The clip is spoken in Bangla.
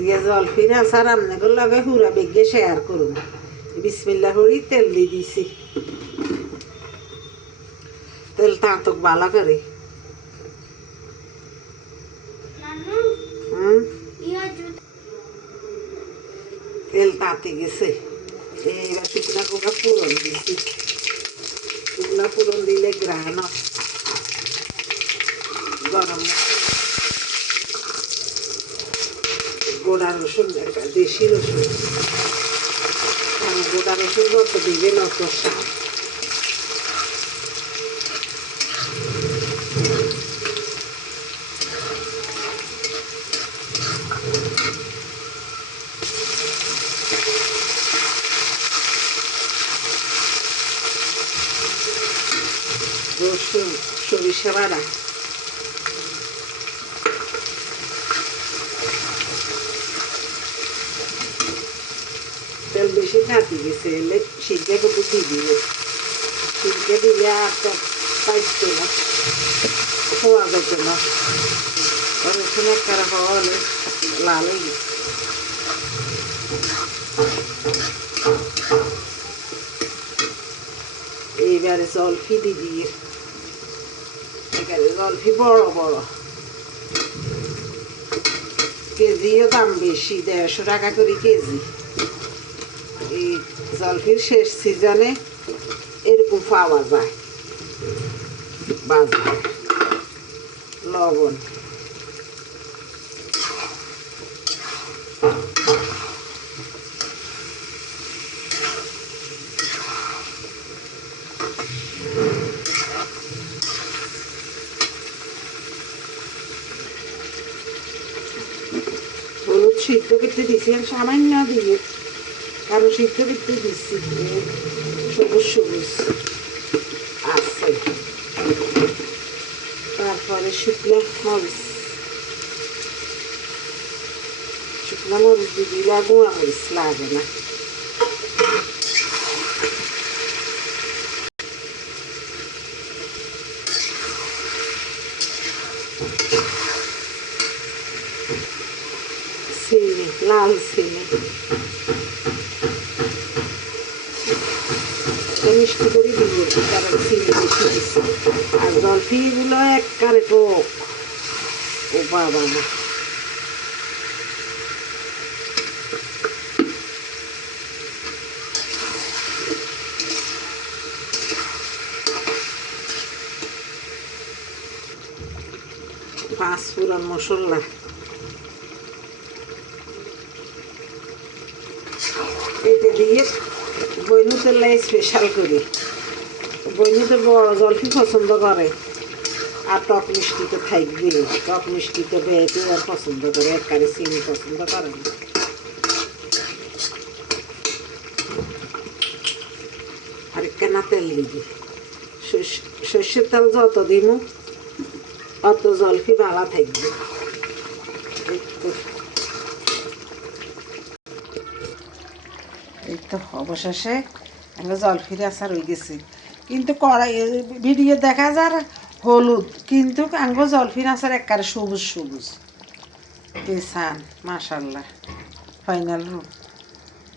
আজকে জলফির আচার আপনাকে লগে হুরা বেগে শেয়ার করুন। বিসমিল্লা হরি তেল দিয়ে দিছি। তেল তাঁতক ভালো করে। তেল তাঁতে গেছে। এইবার শুকনা পোকা পুরন দিছি। শুকনা পুরন দিলে গ্রান হয়। গরম মশলা volaros un mercantil si lo volaros un voto de vino tostado. Gracias. বেশি থাকি গেছে এলে সিদ্ধে কিন্তু দিবি সিদ্ধে দিলে আর তো পাইতো না খোয়া যেত না রসুন একটা হওয়া হলে লাল হয়ে গেছে এইবারে জলফি দিবি এখানে জলফি বড় বড় কেজিও দাম বেশি দেড়শো টাকা করে কেজি জলফির শেষ সিজনে এরকম পাওয়া যায়। বাজারে লবণ। হলুদ সিদ্ধ করতে দিছি সামান্য দিয়ে। কারও সিদ্ধ করতে দিচ্ছি এই সবুজ সবুজ আছে তারপরে শুকনো মরিচ শুকনো মরিচ দিয়ে দিলে আর গুঁড়া মরিচ লাগে না চিনি লাল চিনি মিষ্টি করে দিব কারণ চিনি বেশি দিচ্ছি আর জলফিগুলো একবারে টক ও বাবা পাঁচ ফুরন মশলা এটা দিয়ে বইনুতে লাই স্পেশাল করি। বইনুতে বড় জলফি পছন্দ করে? আর টক মিষ্টি তো থাকবে টক মিষ্টি তো বেয়েতে আর পছন্দ করে একবারে চিনি পছন্দ করে না। আর কেনা তেল দিবি সর্ষ- সর্ষের তেল যত দিমু, অত জলফি ভালো থাকবে এই তো এই তো অবশেষে আমরা জলফিরে আসার হয়ে গেছি। কিন্তু কড়াই, ভিডিও দেখা যার হলুদ, কিন্তু আঙ্গো জলফির আসার একবারে সবুজ সবুজ। পেসান মাসাল্লাহ ফাইনাল রূপ